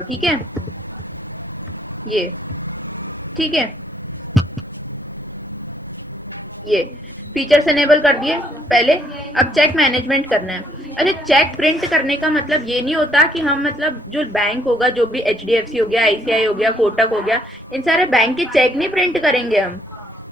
ठीक है, ये ठीक है, ये फीचर्स एनेबल कर दिए पहले। अब चेक मैनेजमेंट करना है। अरे चेक प्रिंट करने का मतलब ये नहीं होता कि हम मतलब जो बैंक होगा, जो भी एचडीएफसी हो गया, आईसीआई हो गया, कोटक हो गया, इन सारे बैंक के चेक नहीं प्रिंट करेंगे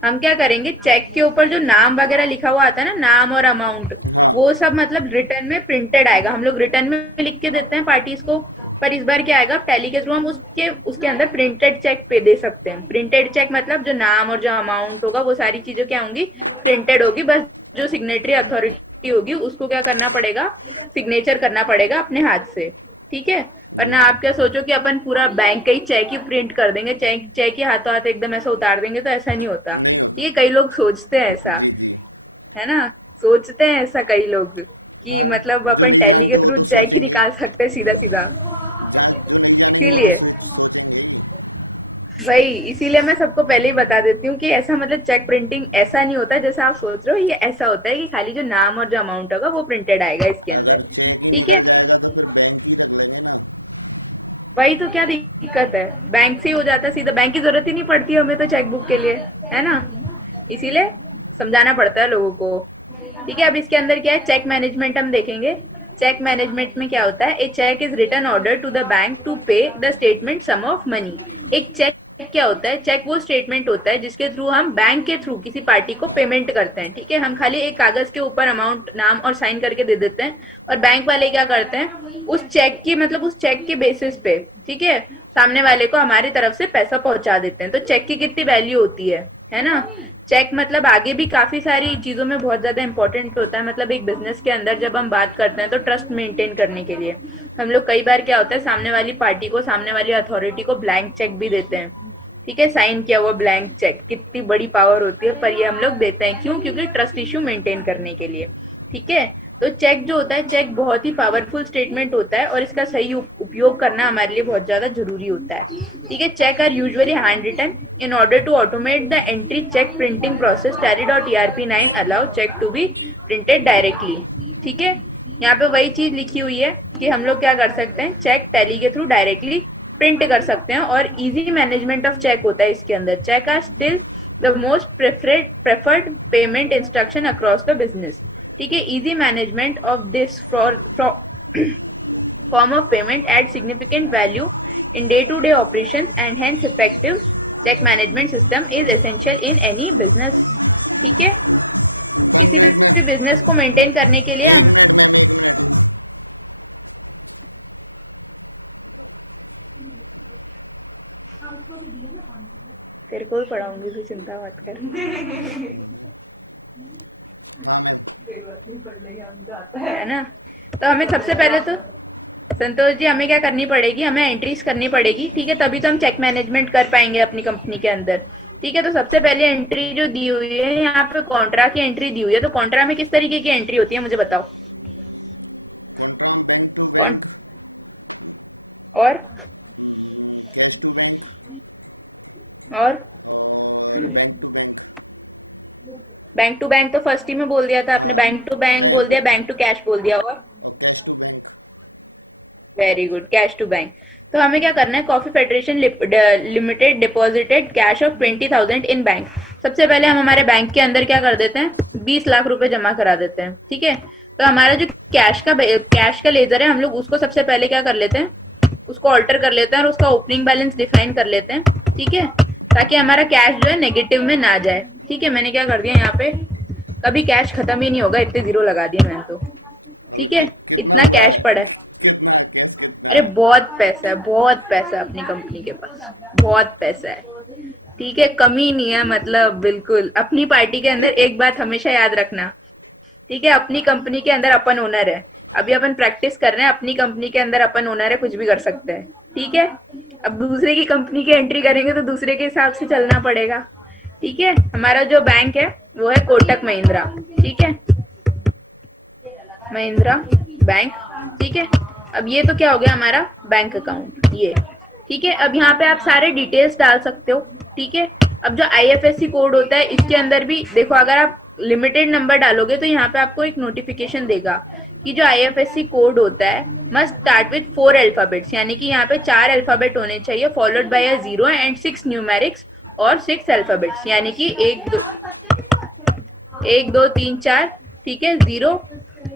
हम क्या करेंगे, चेक के ऊपर जो नाम वगैरह लिखा हुआ आता है ना, नाम और अमाउंट, वो सब मतलब रिटर्न में प्रिंटेड आएगा। हम लोग रिटर्न में लिख के देते हैं पार्टीज को, पर इस बार क्या आएगा, टैली के थ्रू हम उसके उसके अंदर प्रिंटेड चेक पे दे सकते हैं। प्रिंटेड चेक मतलब जो नाम और जो अमाउंट होगा वो सारी चीजें क्या होंगी, प्रिंटेड होगी। बस जो सिग्नेटरी अथॉरिटी होगी उसको क्या करना पड़ेगा, सिग्नेचर करना पड़ेगा अपने हाथ से। ठीक है, वरना आप क्या सोचो कि अपन पूरा बैंक का ही चेक ही प्रिंट कर देंगे, चेक चेक ही हाथों हाथ एकदम ऐसा उतार देंगे, तो ऐसा नहीं होता। ठीक है, कई लोग सोचते हैं ऐसा, है ना, सोचते हैं ऐसा कई लोग कि मतलब अपन टैली के थ्रू चेक ही निकाल सकते हैं सीधा सीधा। इसीलिए भाई, इसीलिए मैं सबको पहले ही बता देती हूँ कि ऐसा मतलब चेक प्रिंटिंग ऐसा नहीं होता जैसा आप सोच रहे हो। ये ऐसा होता है कि खाली जो नाम और जो अमाउंट होगा वो प्रिंटेड आएगा इसके अंदर। ठीक है, वही तो, क्या दिक्कत है, बैंक से ही हो जाता सीधा, बैंक की जरूरत ही नहीं पड़ती हमें तो चेकबुक के लिए, है ना। इसीलिए समझाना पड़ता है लोगों को। ठीक है, अब इसके अंदर क्या है, चेक मैनेजमेंट हम देखेंगे। चेक मैनेजमेंट में क्या होता है, a cheque is written order to the bank to pay the statement sum of money. एक चेक क्या होता है, चेक वो स्टेटमेंट होता है जिसके थ्रू हम बैंक के थ्रू किसी पार्टी को पेमेंट करते हैं। ठीक है, हम खाली एक कागज के ऊपर अमाउंट, नाम और साइन करके दे देते हैं, और बैंक वाले क्या करते हैं, उस चेक की मतलब उस चेक के बेसिस पे, ठीक है, सामने वाले को हमारी तरफ से पैसा पहुंचा देते हैं। तो चेक की कितनी वैल्यू होती है ना। चेक मतलब आगे भी काफी सारी चीजों में बहुत ज्यादा इंपॉर्टेंट होता है। मतलब एक बिजनेस के अंदर जब हम बात करते हैं तो ट्रस्ट मेंटेन करने के लिए हम लोग कई बार क्या होता है, सामने वाली पार्टी को, सामने वाली अथॉरिटी को ब्लैंक चेक भी देते हैं। ठीक है, साइन किया हुआ ब्लैंक चेक, कितनी बड़ी पावर होती है, पर ये हम लोग देते हैं क्यों, क्योंकि ट्रस्ट इश्यू मेंटेन करने के लिए। ठीक है, तो चेक जो होता है, चेक बहुत ही पावरफुल स्टेटमेंट होता है और इसका सही उपयोग करना हमारे लिए बहुत ज्यादा जरूरी होता है। ठीक है, cheque are usually hand written in order to automate the entry cheque printing process tally.erp9 allow cheque to be printed directly. ठीक है, यहाँ पे वही चीज लिखी हुई है कि हम लोग क्या कर सकते हैं, चेक टैली के थ्रू डायरेक्टली प्रिंट कर सकते हैं, और इजी मैनेजमेंट ऑफ चेक होता है इसके अंदर। Cheque are still the most preferred payment instruction across the business. ठीक है, easy management of this form of payment adds significant value in day-to-day operations, and hence effective check management system is essential in any business। ठीक है, किसी भी business को maintain करने के लिए हम, तेरे को भी पढ़ाऊंगी तो चिंता मत कर। है ना, तो हमें सबसे पहले तो संतोष जी, हमें क्या करनी पड़ेगी, हमें एंट्रीज करनी पड़ेगी। ठीक है, तभी तो हम चेक मैनेजमेंट कर पाएंगे अपनी कंपनी के अंदर। ठीक है, तो सबसे पहले एंट्री जो दी हुई है यहाँ पे, कॉन्ट्रा की एंट्री दी हुई है। तो कॉन्ट्रा में किस तरीके की एंट्री होती है मुझे बताओ। कौन, और और बैंक टू बैंक तो फर्स्ट ही में बोल दिया था आपने, बैंक टू बैंक बोल दिया, बैंक टू कैश बोल दिया, और very good, cash to bank. तो हमें क्या करना है, coffee federation limited deposited cash of 20,000 in bank. सबसे पहले हम हमारे बैंक के अंदर क्या कर देते हैं, 20 लाख रुपए जमा करा देते हैं। ठीक है, तो हमारा जो कैश का लेजर है, हम लोग उसको सबसे पहले क्या कर लेते हैं, उसको ऑल्टर कर लेते हैं और उसका ओपनिंग बैलेंस डिफाइन कर लेते हैं। ठीक है, ताकि हमारा कैश जो है नेगेटिव में ना जाए। ठीक है, मैंने क्या कर दिया यहाँ पे, कभी कैश खत्म ही नहीं होगा, इतने जीरो लगा दिए मैंने तो। ठीक है, इतना कैश पड़ा है। अरे बहुत पैसा है, बहुत पैसा है अपनी कंपनी के पास, बहुत पैसा है। ठीक है, कमी नहीं है, मतलब बिल्कुल। अपनी पार्टी के अंदर एक बात हमेशा याद रखना, ठीक है, अपनी कंपनी के अंदर अपन ओनर है। अभी अपन प्रैक्टिस कर रहे हैं, अपनी कंपनी के अंदर अपन ओनर है, कुछ भी कर सकते हैं। ठीक है, अब दूसरे की कंपनी की एंट्री करेंगे तो दूसरे के हिसाब से चलना पड़ेगा। ठीक है, हमारा जो बैंक है वो है कोटक महिंद्रा। ठीक है, महिंद्रा बैंक। ठीक है, अब ये तो क्या हो गया हमारा बैंक अकाउंट, ये। ठीक है, अब यहाँ पे आप सारे डिटेल्स डाल सकते हो। ठीक है, अब जो आईएफएससी कोड होता है इसके अंदर भी देखो, अगर आप लिमिटेड नंबर डालोगे तो यहाँ पे आपको एक नोटिफिकेशन देगा कि जो IFSC कोड होता है मस्ट स्टार्ट विथ 4 अल्फाबेट्स, यानी कि यहाँ पे 4 अल्फाबेट होने चाहिए followed by a 0 and 6 numerics और 6 अल्फाबेट्स, यानी कि एक दो तीन चार, ठीक है, 0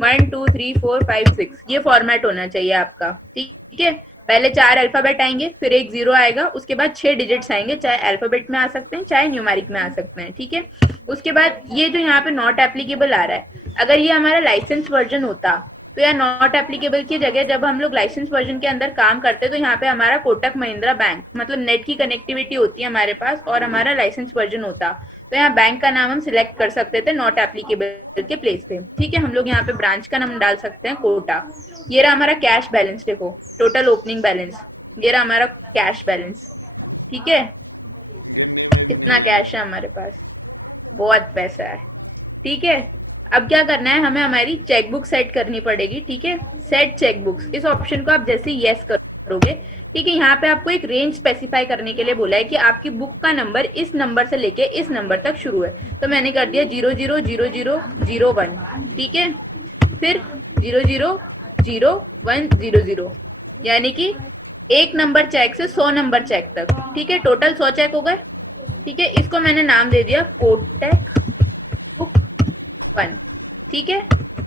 1 2 3 4 5 6, ये फॉर्मेट होना चाहिए आपका। ठीक है, पहले 4 अल्फाबेट आएंगे, फिर एक 0 आएगा, उसके बाद 6 डिजिट्स आएंगे, चाहे अल्फाबेट में आ सकते हैं चाहे न्यूमेरिक में आ सकते हैं। ठीक है, उसके बाद ये जो यहाँ पे नॉट एप्लीकेबल आ रहा है, अगर ये हमारा लाइसेंस वर्जन होता तो या नॉट एप्लीकेबल की जगह जब हम लोग लाइसेंस वर्जन के अंदर काम करते तो यहाँ पे हमारा कोटक महिंद्रा बैंक मतलब नेट की कनेक्टिविटी होती है हमारे पास और हमारा लाइसेंस वर्जन होता, तो यहाँ बैंक का नाम हम सिलेक्ट कर सकते थे नॉट एप्लीकेबल के प्लेस पे। ठीक है, हम लोग यहाँ पे ब्रांच का नाम डाल सकते हैं कोटा। ये रहा हमारा कैश बैलेंस, देखो टोटल ओपनिंग बैलेंस, ये रहा हमारा कैश बैलेंस। ठीक है, कितना कैश है हमारे पास, बहुत पैसा है। ठीक है, अब क्या करना है, हमें हमारी चेकबुक सेट करनी पड़ेगी। ठीक है, सेट चेकबुक्स, इस ऑप्शन को आप जैसे ही यस करोगे, ठीक है, यहाँ पे आपको एक रेंज स्पेसिफाई करने के लिए बोला है कि आपकी बुक का नंबर इस नंबर से लेके इस नंबर तक शुरू है, तो मैंने कर दिया 000001। ठीक है, फिर 000100, यानी कि एक नंबर चेक से 100 नंबर चेक तक। ठीक है, टोटल 100 चेक हो गए। ठीक है, इसको मैंने नाम दे दिया कोटक बुक 1। ठीक है,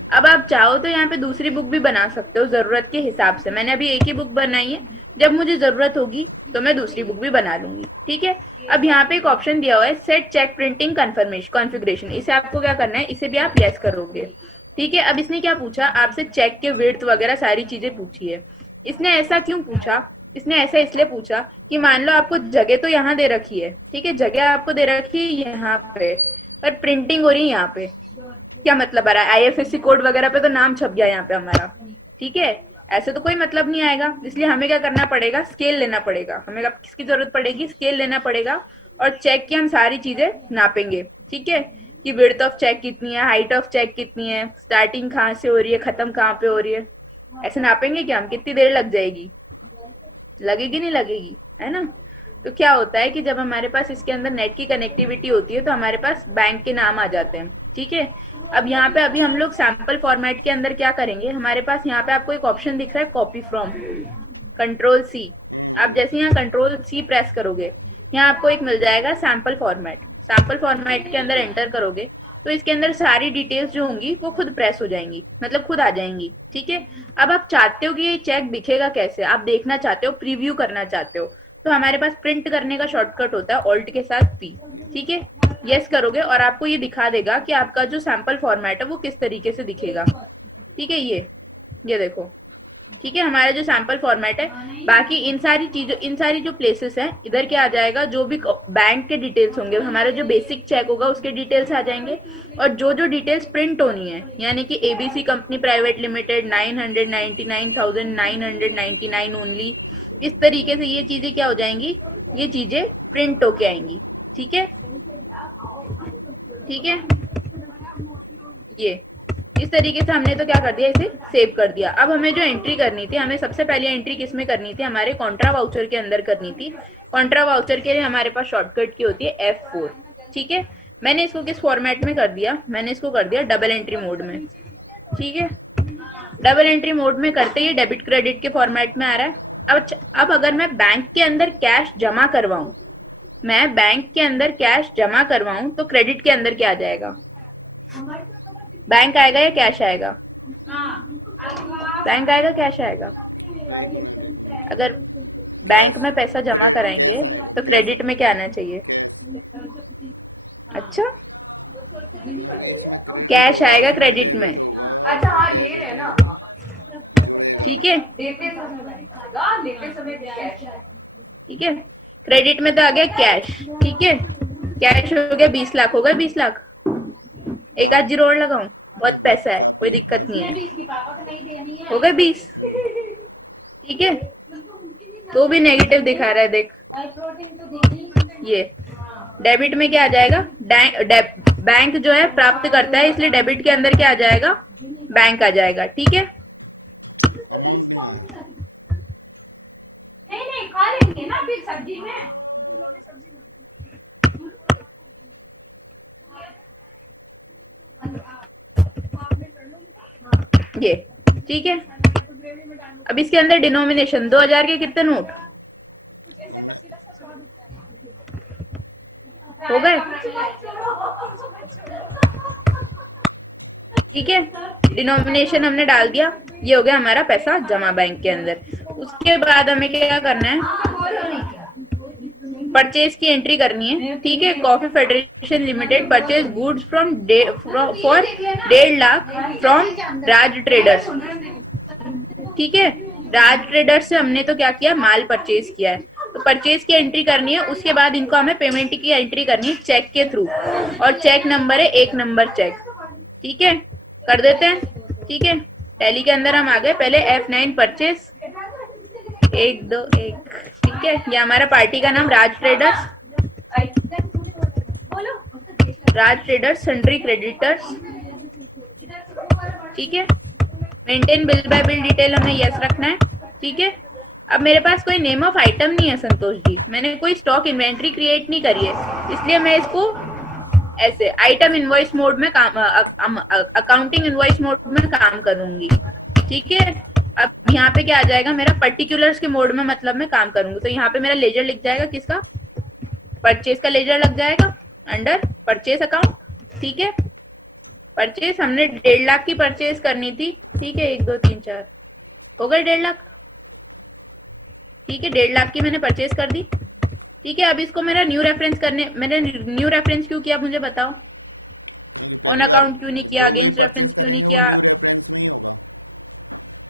अब आप चाहो तो यहाँ पे दूसरी बुक भी बना सकते हो जरूरत के हिसाब से। मैंने अभी एक ही बुक बनाई है, जब मुझे जरूरत होगी तो मैं दूसरी बुक भी बना लूंगी। ठीक है, अब यहाँ पे एक ऑप्शन दिया हुआ है set cheque printing confirmation configuration, इसे आपको क्या करना है, इसे भी आप यस करोगे। ठीक है, अब इसने क्या पूछा आपसे, चेक के विड्थ वगैरह सारी चीजें पूछी है। इसने ऐसा क्यों पूछा, इसने ऐसा इसलिए पूछा कि मान लो आपको जगह तो यहाँ दे रखी है, ठीक है, जगह आपको दे रखी है यहाँ पे, पर प्रिंटिंग हो रही है यहाँ पे, क्या मतलब आ रहा है, IFSC कोड वगैरह पे तो नाम छप गया यहाँ पे हमारा। ठीक है, ऐसे तो कोई मतलब नहीं आएगा, इसलिए हमें क्या करना पड़ेगा, स्केल लेना पड़ेगा। हमें किसकी जरूरत पड़ेगी, स्केल लेना पड़ेगा, और चेक की हम सारी चीजें नापेंगे। ठीक है, कि विड्थ ऑफ चेक कितनी है, हाइट ऑफ चेक कितनी है, स्टार्टिंग कहाँ से हो रही है, खत्म कहाँ पे हो रही है, ऐसे नापेंगे कि हम कितनी देर लग जाएगी, लगेगी नहीं लगेगी, है ना। तो क्या होता है कि जब हमारे पास इसके अंदर नेट की कनेक्टिविटी होती है तो हमारे पास बैंक के नाम आ जाते हैं। ठीक है, अब यहाँ पे अभी हम लोग सैंपल फॉर्मेट के अंदर क्या करेंगे, हमारे पास यहाँ पे आपको एक ऑप्शन दिख रहा है कॉपी फ्रॉम, कंट्रोल सी। आप जैसे यहाँ कंट्रोल सी प्रेस करोगे, यहाँ आपको एक मिल जाएगा सैंपल फॉर्मेट। सैंपल फॉर्मेट के अंदर एंटर करोगे तो इसके अंदर सारी डिटेल्स जो होंगी वो खुद प्रेस हो जाएंगी, मतलब खुद आ जाएंगी। ठीक है, अब आप चाहते हो कि ये चेक दिखेगा कैसे, आप देखना चाहते हो, प्रीव्यू करना चाहते हो, तो हमारे पास प्रिंट करने का शॉर्टकट होता है ऑल्ट के साथ पी। ठीक है, यस करोगे और आपको ये दिखा देगा कि आपका जो सैंपल फॉर्मेट है वो किस तरीके से दिखेगा। ठीक है, ये देखो। ठीक है, हमारा जो सैंपल फॉर्मेट है, बाकी इन सारी चीजों, इन सारी जो प्लेसेस हैं, इधर क्या आ जाएगा, जो भी बैंक के डिटेल्स होंगे, हमारा जो बेसिक चेक होगा उसके डिटेल्स आ जाएंगे, और जो जो डिटेल्स प्रिंट होनी है, यानी कि ABC company private limited 999,999 only, इस तरीके से ये चीजें क्या हो जाएंगी, ये चीजें प्रिंट होके आएंगी। ठीक है, ठीक है, ये इस तरीके से हमने तो क्या कर दिया, इसे सेव कर दिया। अब हमें जो एंट्री करनी थी, हमें सबसे पहले एंट्री किस में करनी थी, हमारे कॉन्ट्रा वाउचर के अंदर करनी थी। कॉन्ट्रा वाउचर के लिए हमारे पास शॉर्टकट की होती है F4। ठीक है, मैंने इसको किस फॉर्मेट में कर दिया, मैंने इसको कर दिया डबल एंट्री मोड में। ठीक है, डबल एंट्री मोड में करते ही डेबिट क्रेडिट के फॉर्मेट में आ रहा है। अब अगर मैं बैंक के अंदर कैश जमा करवाऊं, मैं बैंक के अंदर कैश जमा करवाऊं तो क्रेडिट के अंदर क्या आ जाएगा, बैंक आएगा या कैश आएगा, बैंक आएगा कैश आएगा। अगर बैंक में पैसा जमा कराएंगे तो क्रेडिट में क्या आना चाहिए, अच्छा कैश आएगा क्रेडिट में। अच्छा हाँ ले रहे हैं ना, ठीक है, देते समय कैश है। ठीक है, क्रेडिट में तो आ गया कैश। ठीक है, कैश हो गया 20 लाख, हो गए 20 लाख, एक आध जीरो और लगाऊं, बहुत पैसा है, कोई दिक्कत नहीं है, हो गए 20। ठीक है, तो भी नेगेटिव दिखा रहा है, देख ये डेबिट में क्या आ जाएगा, बैंक जो है प्राप्त करता है, इसलिए डेबिट के अंदर क्या आ जाएगा, बैंक आ जाएगा। ठीक है, नहीं खा लेंगे ना फिर सब्जी में। ये ठीक है। अब इसके अंदर डिनोमिनेशन 2000 के कितने नोट हो गए? ठीक है, डिनोमिनेशन हमने डाल दिया, ये हो गया हमारा पैसा जमा बैंक के अंदर। उसके बाद हमें क्या करना है, परचेज की एंट्री करनी है। ठीक है, coffee federation limited purchase goods from for 1.5 lakh from Raj traders. ठीक है, राज ट्रेडर्स से हमने तो क्या किया, माल परचेज किया है, तो परचेज की एंट्री करनी है। उसके बाद इनको हमें पेमेंट की एंट्री करनी है चेक के थ्रू, और चेक नंबर है 1 नंबर चेक। ठीक है, कर देते हैं। ठीक है, टैली के अंदर हम आ गए। पहले F9 परचेज 1 2 1। ठीक है, ये हमारा पार्टी का नाम राज ट्रेडर्स, राज ट्रेडर्स सन्ड्री क्रेडिटर्स। ठीक है, maintain bill bye bill detail हमें यस रखना है। ठीक है, अब मेरे पास कोई नेम ऑफ आइटम नहीं है संतोष जी, मैंने कोई स्टॉक इन्वेंट्री क्रिएट नहीं करी है, इसलिए मैं इसको ऐसे आइटम इनवॉइस मोड में काम, अकाउंटिंग इनवॉइस मोड में काम करूंगी। ठीक है, अब यहाँ पे क्या आ जाएगा, मेरा पर्टिकुलर्स के मोड में मतलब मैं काम करूंगी, तो यहाँ पे मेरा लेजर लिख जाएगा, किसका, परचेज का लेजर लग जाएगा अंडर परचेज अकाउंट। ठीक है, परचेज हमने 1.5 लाख की परचेज करनी थी। ठीक है, 1 2 3 4 हो गए 1.5 लाख। ठीक है, 1.5 लाख की मैंने परचेज कर दी। ठीक है, अब इसको मेरा न्यू रेफरेंस करने, मैंने न्यू रेफरेंस क्यों किया मुझे बताओ, ऑन अकाउंट क्यों नहीं किया, अगेंस्ट रेफरेंस क्यों नहीं किया?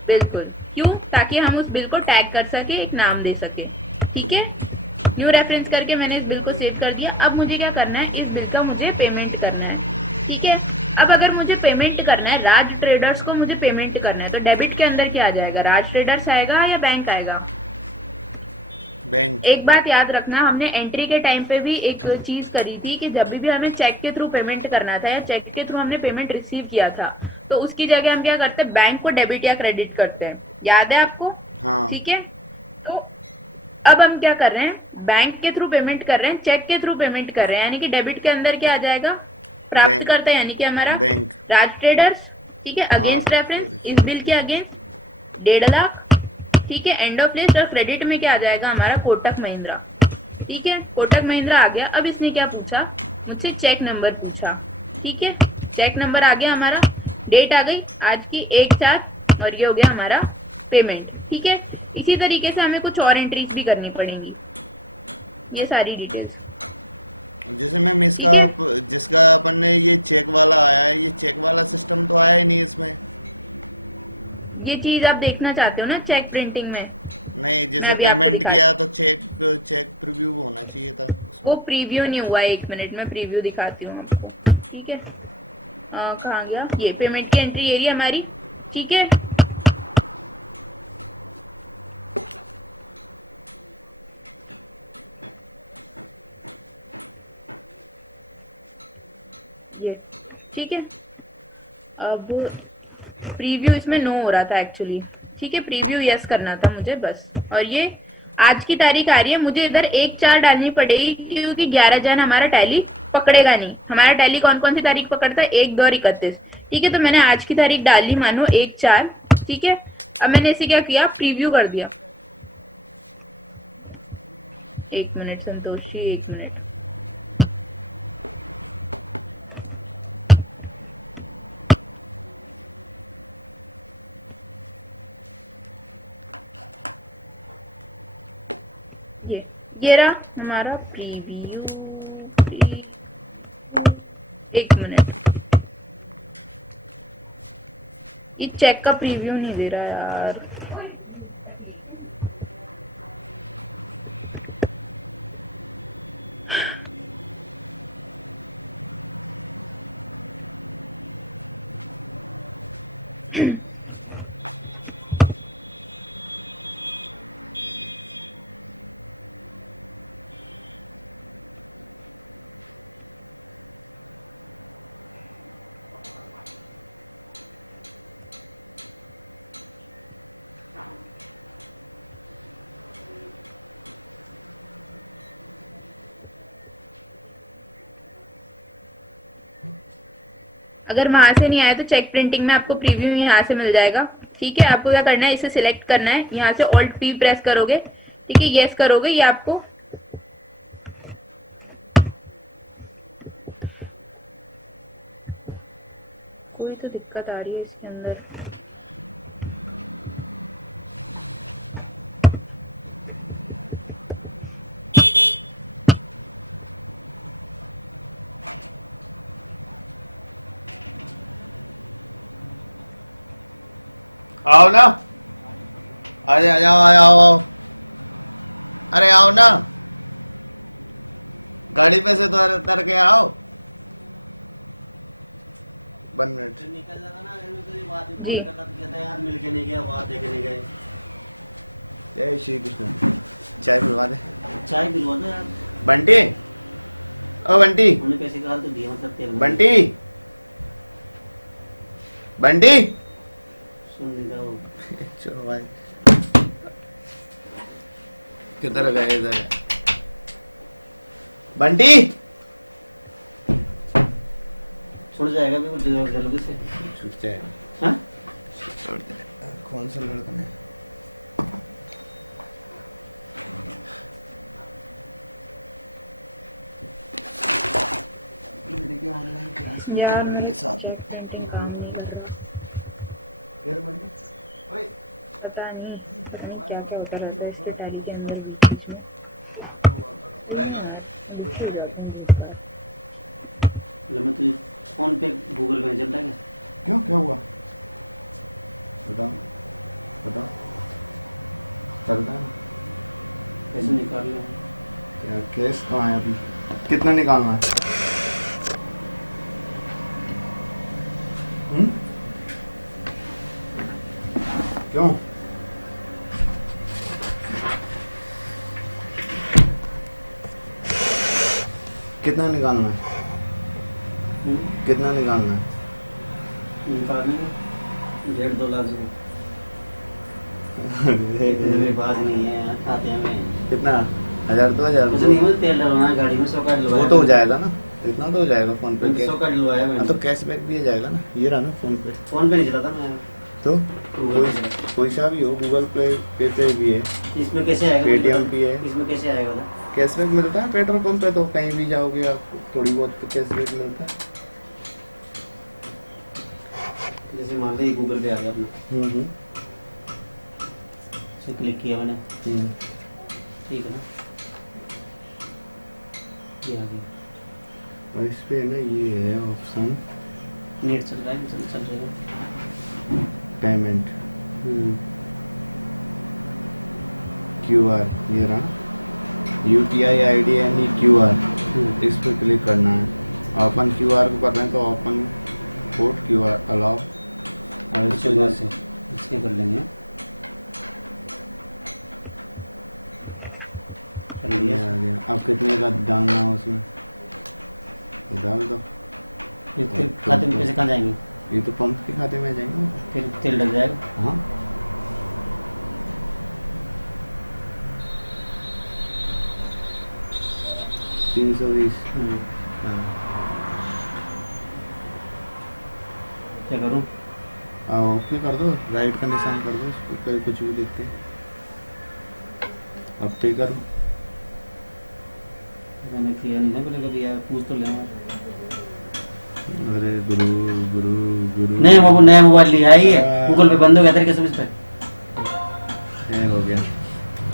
बिल्कुल, क्यों, ताकि हम उस बिल को टैग कर सके, एक नाम दे सके। ठीक है, न्यू रेफरेंस करके मैंने इस बिल को सेव कर दिया। अब मुझे क्या करना है, इस बिल का मुझे पेमेंट करना है। ठीक है, अब अगर मुझे पेमेंट करना है, राज ट्रेडर्स को मुझे पेमेंट करना है, तो डेबिट के अंदर क्या आ जाएगा, राज ट्रेडर्स आएगा या बैंक आएगा? एक बात याद रखना, हमने एंट्री के टाइम पे भी एक चीज करी थी कि जब भी हमें चेक के थ्रू पेमेंट करना था या चेक के थ्रू हमने पेमेंट रिसीव किया था, तो उसकी जगह हम क्या करते हैं, बैंक को डेबिट या क्रेडिट करते हैं, याद है आपको? ठीक है, तो अब हम क्या कर रहे हैं, बैंक के थ्रू पेमेंट कर रहे हैं, चेक के थ्रू पेमेंट कर रहे हैं, यानी कि डेबिट के अंदर क्या आ जाएगा, प्राप्त करता है, यानी कि हमारा राज ट्रेडर्स। ठीक है, अगेंस्ट रेफरेंस, इस बिल के अगेंस्ट 1.5 लाख। ठीक है, एंड ऑफ लिस्ट, और क्रेडिट में क्या आ जाएगा हमारा, कोटक महिंद्रा। ठीक है, कोटक महिंद्रा आ गया। अब इसने क्या पूछा मुझसे, चेक नंबर पूछा। ठीक है, चेक नंबर आ गया हमारा, डेट आ गई आज की 1/4, और ये हो गया हमारा पेमेंट। ठीक है, इसी तरीके से हमें कुछ और एंट्रीज भी करनी पड़ेंगी, ये सारी डिटेल्स। ठीक है, ये चीज आप देखना चाहते हो ना चेक प्रिंटिंग में, मैं अभी आपको दिखाती हूँ। वो प्रीव्यू नहीं हुआ है, 1 मिनट में प्रीव्यू दिखाती हूँ आपको। ठीक है, कहाँ गया, ये पेमेंट की एंट्री एरिया हमारी। ठीक है, ये ठीक है, अब प्रीव्यू इसमें नो हो रहा था एक्चुअली। ठीक है, प्रीव्यू यस करना था मुझे बस, और ये आज की तारीख आ रही है, मुझे इधर 1/4 डालनी पड़ेगी, क्योंकि 11 जन हमारा टैली पकड़ेगा नहीं। हमारा टैली कौन कौन सी तारीख पकड़ता है, 1 2 और 31। ठीक है, तो मैंने आज की तारीख डाल ली, मानो 1/4। ठीक है, अब मैंने इसे क्या किया, प्रीव्यू कर दिया। 1 मिनट संतोष जी, 1 मिनट। ये रहा हमारा प्रीव्यू। 1 मिनट, ये चेक का प्रीव्यू नहीं दे रहा यार। अगर वहां से नहीं आया तो चेक प्रिंटिंग में आपको प्रीव्यू यहाँ से मिल जाएगा। ठीक है, आपको क्या करना है, इसे सिलेक्ट करना है, यहाँ से ऑल्ट पी प्रेस करोगे, ठीक है, यस करोगे, ये आपको कोई तो दिक्कत आ रही है इसके अंदर। जी यार, मेरा चेक प्रिंटिंग काम नहीं कर रहा। पता नहीं क्या क्या होता रहता है इसके टैली के अंदर बीच बीच में। सही में यार, मैं दुखी हो जाती हूँ बहुत बार।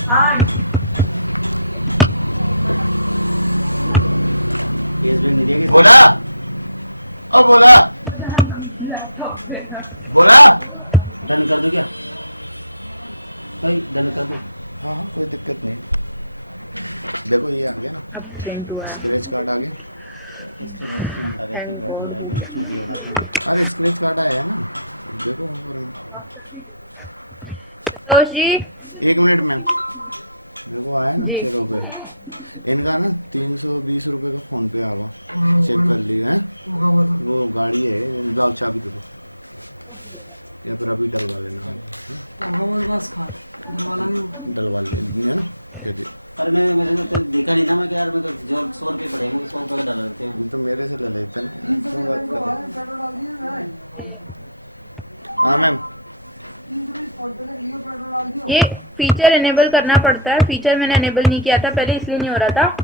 हाँ, लैपटॉप पे था। अब प्रिंट हुआ है, थैंक गॉड हो गया। संतोष जी। जी ये फीचर एनेबल करना पड़ता है, फीचर मैंने एनेबल नहीं किया था पहले, इसलिए नहीं हो रहा था।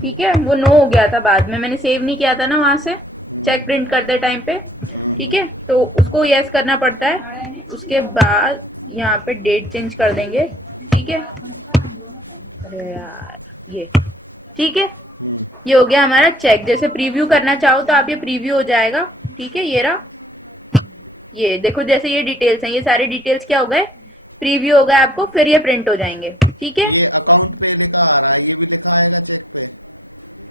ठीक है, वो नो हो गया था बाद में, मैंने सेव नहीं किया था ना वहां से चेक प्रिंट करते टाइम पे। ठीक है, तो उसको यस करना पड़ता है। उसके बाद यहाँ पे डेट चेंज कर देंगे। ठीक है, अरे यार ये ठीक है, ये हो गया हमारा चेक। जैसे प्रीव्यू करना चाहो तो आप ये प्रीव्यू हो जाएगा। ठीक है, ये रहा, ये देखो जैसे ये डिटेल्स हैं, ये सारे डिटेल्स क्या हो गए, प्रीव्यू हो गए आपको, फिर ये प्रिंट हो जाएंगे। ठीक है,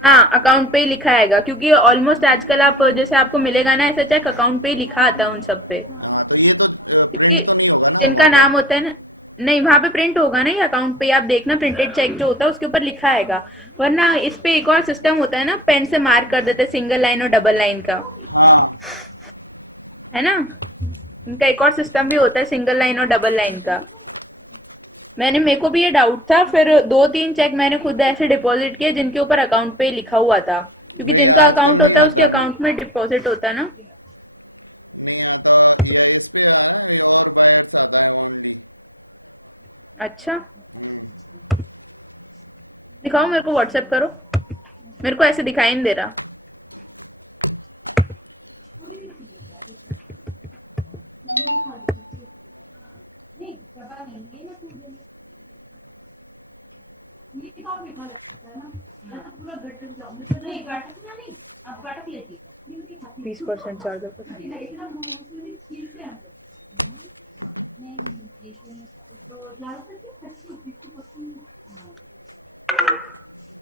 हाँ अकाउंट पे ही लिखा आएगा, क्योंकि ऑलमोस्ट आजकल आप जैसे आपको मिलेगा ना ऐसा चेक, अकाउंट पे ही लिखा आता है उन सब पे, क्योंकि जिनका नाम होता है ना, नहीं वहां पे प्रिंट होगा नहीं, अकाउंट पे ही आप देखना, प्रिंटेड चेक जो होता है उसके ऊपर लिखा आएगा। वरना इस पे एक और सिस्टम होता है ना, पेन से मार्क कर देते सिंगल लाइन और डबल लाइन का, है ना। इनका एक और सिस्टम भी होता है सिंगल लाइन और डबल लाइन का। मेरे को भी ये डाउट था, फिर 2-3 चेक मैंने खुद ऐसे डिपॉजिट किए जिनके ऊपर अकाउंट पे लिखा हुआ था, क्योंकि जिनका अकाउंट होता है उसके अकाउंट में डिपॉजिट होता है ना। अच्छा, दिखाओ मेरे को, व्हाट्सएप करो, मेरे को ऐसे दिखाई नहीं दे रहा। नहीं काटना नहीं, आप काट लेती 20% चार्ज होता है।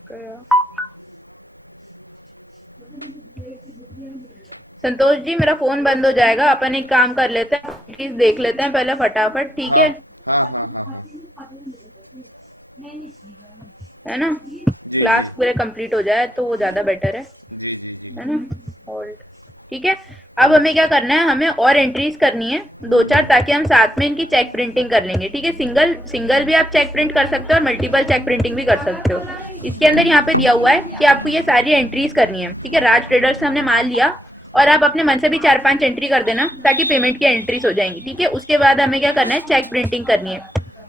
क्या? संतोष जी मेरा फोन बंद हो जाएगा, अपन एक काम कर लेते हैं, प्लीज देख लेते हैं पहले फटाफट। ठीक है ना, क्लास पूरे कंप्लीट हो जाए तो वो ज्यादा बेटर है ना। होल्ड, ठीक है। अब हमें क्या करना है, हमें और एंट्रीज करनी है 2-4, ताकि हम साथ में इनकी चेक प्रिंटिंग कर लेंगे। ठीक है, सिंगल सिंगल भी आप चेक प्रिंट कर सकते हो और मल्टीपल चेक प्रिंटिंग भी कर सकते हो। इसके अंदर यहाँ पे दिया हुआ है कि आपको ये सारी एंट्रीज करनी है। ठीक है, राज ट्रेडर्स से हमने माल लिया, और आप अपने मन से भी 4-5 एंट्री कर देना, ताकि पेमेंट की एंट्रीज हो जाएंगी। ठीक है, उसके बाद हमें क्या करना है, चेक प्रिंटिंग करनी है।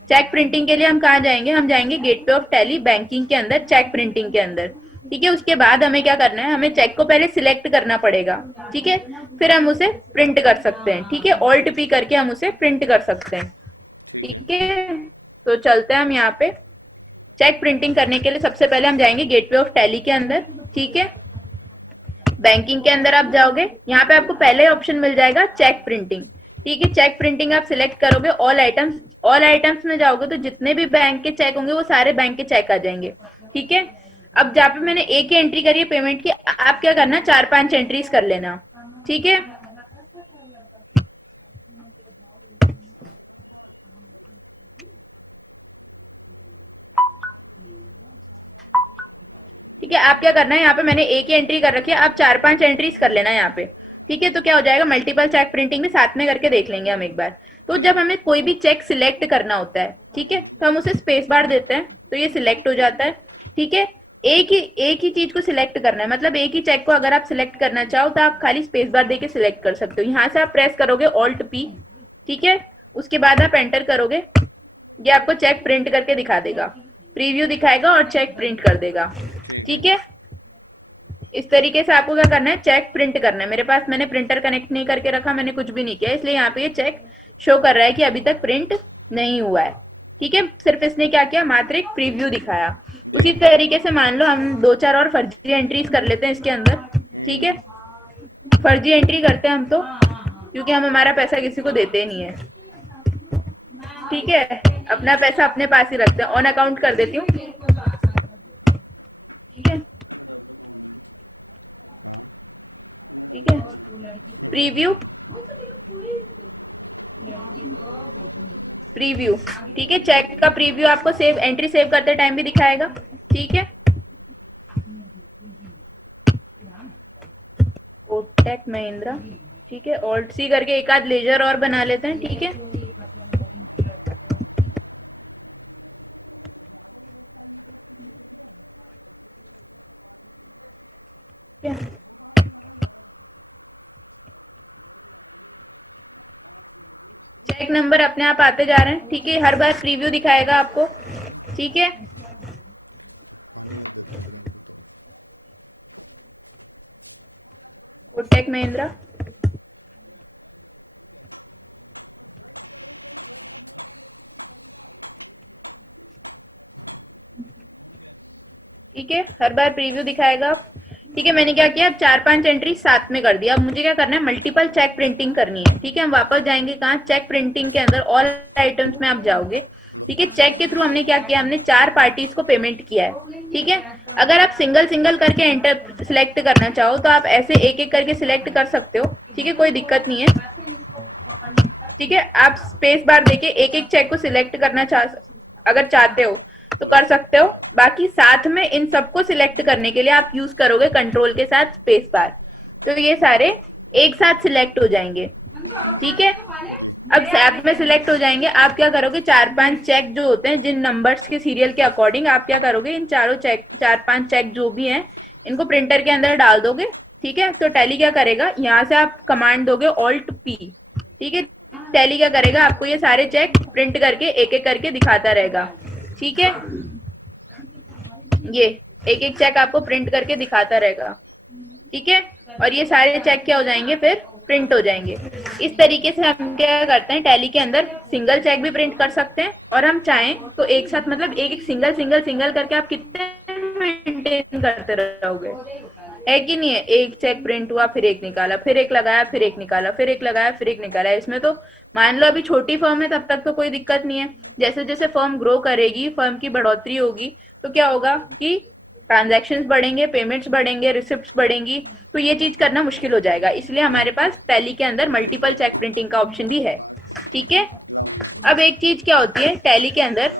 चेक प्रिंटिंग के लिए हम कहाँ जाएंगे, हम जाएंगे गेटवे ऑफ टैली बैंकिंग के अंदर, चेक प्रिंटिंग के अंदर। ठीक है, उसके बाद हमें क्या करना है, हमें चेक को पहले सिलेक्ट करना पड़ेगा। ठीक है, फिर हम उसे प्रिंट कर सकते हैं। ठीक है, ऑल्ट पी करके हम उसे प्रिंट कर सकते हैं। ठीक है, तो चलते हैं हम यहाँ पे। चेक प्रिंटिंग करने के लिए सबसे पहले हम जाएंगे गेटवे ऑफ टैली के अंदर। ठीक है, बैंकिंग के अंदर आप जाओगे, यहाँ पे आपको पहले ऑप्शन मिल जाएगा चेक प्रिंटिंग। ठीक है, चेक प्रिंटिंग आप सिलेक्ट करोगे, ऑल आइटम्स, ऑल आइटम्स में जाओगे तो जितने भी बैंक के चेक होंगे वो सारे बैंक के चेक आ जाएंगे। ठीक है, अब जहाँ पे मैंने एक ही एंट्री करी है पेमेंट की, आप क्या करना, 4-5 एंट्रीज कर लेना। ठीक है, ठीक है, आप क्या करना है, यहाँ पे मैंने एक ही एंट्री कर रखी है, आप 4-5 एंट्रीज कर लेना यहाँ पे। ठीक है, तो क्या हो जाएगा, मल्टीपल चेक प्रिंटिंग भी साथ में करके देख लेंगे हम एक बार। तो जब हमें कोई भी चेक सिलेक्ट करना होता है, ठीक है, तो हम उसे स्पेस बार देते हैं तो ये सिलेक्ट हो जाता है। ठीक है, एक ही चीज को सिलेक्ट करना है, मतलब एक ही चेक को अगर आप सिलेक्ट करना चाहो तो आप खाली स्पेस बार देके सिलेक्ट कर सकते हो। यहाँ से आप प्रेस करोगे ऑल्ट पी। ठीक है, उसके बाद आप एंटर करोगे, ये आपको चेक प्रिंट करके दिखा देगा, प्रीव्यू दिखाएगा और चेक प्रिंट कर देगा। ठीक है, इस तरीके से आपको क्या करना है, चेक प्रिंट करना है। मेरे पास, मैंने प्रिंटर कनेक्ट नहीं करके रखा, मैंने कुछ भी नहीं किया, इसलिए यहाँ पे ये चेक शो कर रहा है कि अभी तक प्रिंट नहीं हुआ है। ठीक है, सिर्फ इसने क्या किया, मात्र एक प्रीव्यू दिखाया। उसी तरीके से मान लो हम 2-4 और फर्जी एंट्रीज कर लेते हैं इसके अंदर। ठीक है, फर्जी एंट्री करते हैं हम तो, क्योंकि हम हमारा पैसा किसी को देते नहीं है। ठीक है, अपना पैसा अपने पास ही रखते हैं। ऑन अकाउंट कर देती हूँ। ठीक है, ठीक है, प्रीव्यू, प्रीव्यू। ठीक है, चेक का प्रीव्यू आपको सेव, एंट्री सेव करते टाइम भी दिखाएगा। ठीक है, कोटक महिंद्रा। ठीक है, ऑल्ट सी करके एक आध लेजर और बना लेते हैं। ठीक है, चेक नंबर अपने आप आते जा रहे हैं। ठीक है, हर बार प्रीव्यू दिखाएगा आपको। ठीक है, कोटक महिंद्रा, ठीक है, हर बार प्रीव्यू दिखाएगा। ठीक है, मैंने क्या किया, अब 4-5 एंट्री साथ में कर दिया। अब मुझे क्या करना है, मल्टीपल चेक प्रिंटिंग करनी है। ठीक है, हम वापस जाएंगे कहाँ, चेक प्रिंटिंग के अंदर ऑल आइटम्स में आप जाओगे। ठीक है, चेक के थ्रू हमने क्या किया, हमने 4 पार्टीज को पेमेंट किया है। ठीक है, अगर आप सिंगल सिंगल करके एंटर सिलेक्ट करना चाहो तो आप ऐसे एक एक करके सिलेक्ट कर सकते हो। ठीक है, कोई दिक्कत नहीं है। ठीक है, आप स्पेस बार देके एक एक चेक को सिलेक्ट करना अगर चाहते हो तो कर सकते हो। बाकी साथ में इन सबको सिलेक्ट करने के लिए आप यूज करोगे कंट्रोल के साथ स्पेस बार, तो ये सारे एक साथ सिलेक्ट हो जाएंगे। ठीक है, अब साथ में सिलेक्ट हो जाएंगे। आप क्या करोगे, 4-5 चेक जो होते हैं जिन नंबर्स के सीरियल के अकॉर्डिंग, आप क्या करोगे, इन चारों चेक 4-5 चेक जो भी हैं इनको प्रिंटर के अंदर डाल दोगे। ठीक है, तो टैली क्या करेगा, यहाँ से आप कमांड दोगे Alt P। ठीक है, टैली क्या करेगा, आपको ये सारे चेक प्रिंट करके एक एक करके दिखाता रहेगा। ठीक है, ये एक एक चेक आपको प्रिंट करके दिखाता रहेगा। ठीक है, और ये सारे चेक क्या हो जाएंगे, फिर प्रिंट हो जाएंगे। इस तरीके से हम क्या करते हैं, टैली के अंदर सिंगल चेक भी प्रिंट कर सकते हैं, और हम चाहें तो एक साथ मतलब एक एक सिंगल सिंगल सिंगल करके आप कितने मेंटेन करते रहोगे, है कि नहीं है। एक चेक प्रिंट हुआ, फिर एक निकाला, फिर एक लगाया, फिर एक निकाला, फिर एक लगाया, फिर एक निकाला। इसमें तो मान लो अभी छोटी फर्म है तब तक तो कोई दिक्कत नहीं है। जैसे जैसे फर्म ग्रो करेगी, फर्म की बढ़ोतरी होगी, तो क्या होगा कि ट्रांजैक्शंस बढ़ेंगे, पेमेंट्स बढ़ेंगे, रिसिप्ट्स बढ़ेंगी, तो ये चीज करना मुश्किल हो जाएगा। इसलिए हमारे पास टैली के अंदर मल्टीपल चेक प्रिंटिंग का ऑप्शन भी है। ठीक है, अब एक चीज क्या होती है टैली के अंदर,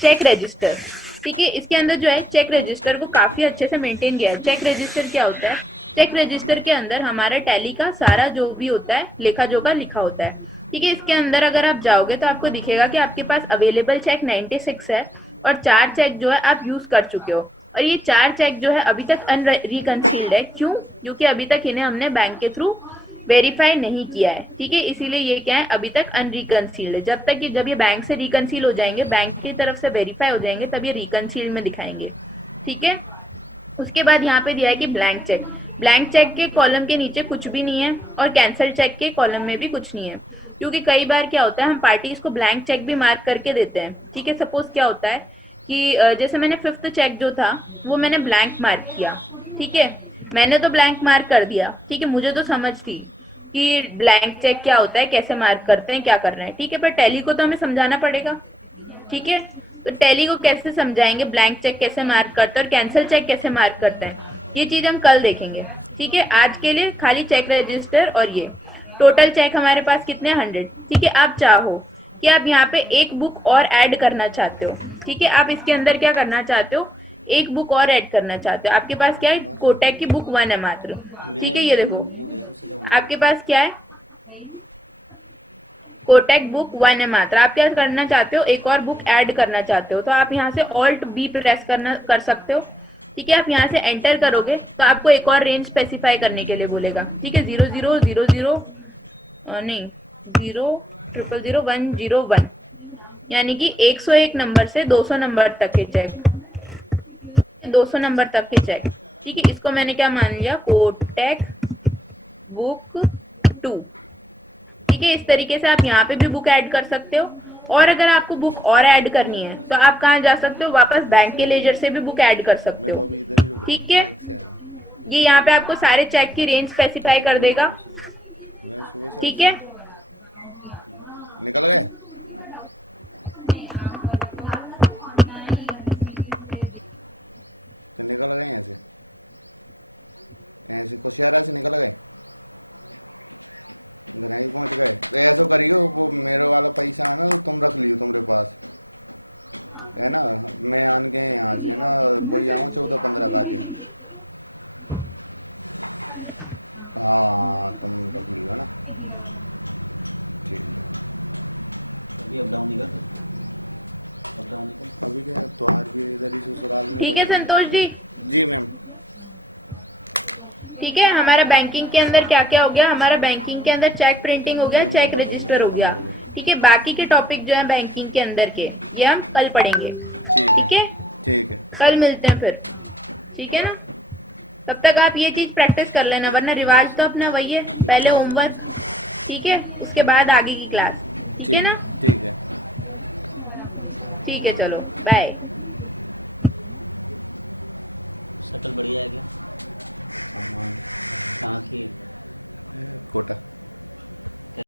चेक रजिस्टर। ठीक है, इसके अंदर जो है चेक रजिस्टर को काफी अच्छे से मेंटेन किया है। चेक रजिस्टर क्या होता है, चेक रजिस्टर के अंदर हमारा टैली का सारा जो भी होता है लेखा जोखा लिखा होता है। ठीक है, इसके अंदर अगर आप जाओगे तो आपको दिखेगा कि आपके पास अवेलेबल चेक 96 है, और 4 चेक जो है आप यूज कर चुके हो, और ये 4 चेक जो है अभी तक अनरिकंसील्ड है। क्यों, क्योंकि अभी तक इन्हें हमने बैंक के थ्रू वेरीफाई नहीं किया है। ठीक है, इसीलिए ये क्या है, अभी तक अनरिकंसील्ड है। जब ये बैंक से रिकंसील हो जाएंगे, बैंक की तरफ से वेरीफाई हो जाएंगे, तब ये रिकंसील्ड में दिखाएंगे। ठीक है, उसके बाद यहाँ पे दिया है कि ब्लैंक चेक। ब्लैंक चेक के कॉलम के नीचे कुछ भी नहीं है, और कैंसल चेक के कॉलम में भी कुछ नहीं है, क्योंकि कई बार क्या होता है हम पार्टीज को ब्लैंक चेक भी मार्क करके देते हैं। ठीक है, सपोज क्या होता है कि जैसे मैंने 5th चेक जो था वो मैंने ब्लैंक मार्क किया। ठीक है, मैंने तो ब्लैंक मार्क कर दिया। ठीक है, मुझे तो समझ थी कि ब्लैंक चेक क्या होता है, कैसे मार्क करते हैं, क्या करना है। ठीक है, पर टैली को तो हमें समझाना पड़ेगा। ठीक है, तो टैली को कैसे समझाएंगे, ब्लैंक चेक कैसे मार्क करते हैं और कैंसिल चेक कैसे मार्क करते हैं, ये चीज हम कल देखेंगे। ठीक है, आज के लिए खाली चेक रजिस्टर और ये टोटल चेक हमारे पास कितने 100। ठीक है, आप चाहो कि आप यहाँ पे एक बुक और ऐड करना चाहते हो। ठीक है, आप इसके अंदर क्या करना चाहते हो, एक बुक और ऐड करना चाहते हो। आपके पास क्या है, कोटक की बुक 1 है मात्र। ठीक है, ये देखो आपके पास क्या है, कोटक बुक 1 है मात्र। आप क्या करना चाहते हो, एक और बुक ऐड करना चाहते हो, तो आप यहाँ से Alt B प्रेस कर सकते हो। ठीक है, आप यहाँ से एंटर करोगे तो आपको एक और रेंज स्पेसिफाई करने के लिए बोलेगा। ठीक है, 0000 नहीं 0000101, यानी कि 101 नंबर से 200 नंबर तक के चेक, 200 नंबर तक के चेक। ठीक है, इसको मैंने क्या मान लिया, कोटक बुक 2। ठीक है, इस तरीके से आप यहाँ पे भी बुक ऐड कर सकते हो। और अगर आपको बुक और ऐड करनी है तो आप कहाँ जा सकते हो, वापस बैंक के लेजर से भी बुक ऐड कर सकते हो। ठीक है, ये यहाँ पे आपको सारे चेक की रेंज स्पेसिफाई कर देगा। ठीक है, ठीक है संतोष जी। ठीक है, हमारा बैंकिंग के अंदर क्या क्या हो गया, हमारा बैंकिंग के अंदर चेक प्रिंटिंग हो गया, चेक रजिस्टर हो गया। ठीक है, बाकी के टॉपिक जो है बैंकिंग के अंदर के ये हम कल पढ़ेंगे। ठीक है, कल मिलते हैं फिर। ठीक है ना, तब तक आप ये चीज प्रैक्टिस कर लेना, वरना रिवाज तो अपना वही है, पहले होमवर्क, ठीक है, उसके बाद आगे की क्लास। ठीक है ना, ठीक है, चलो बाय।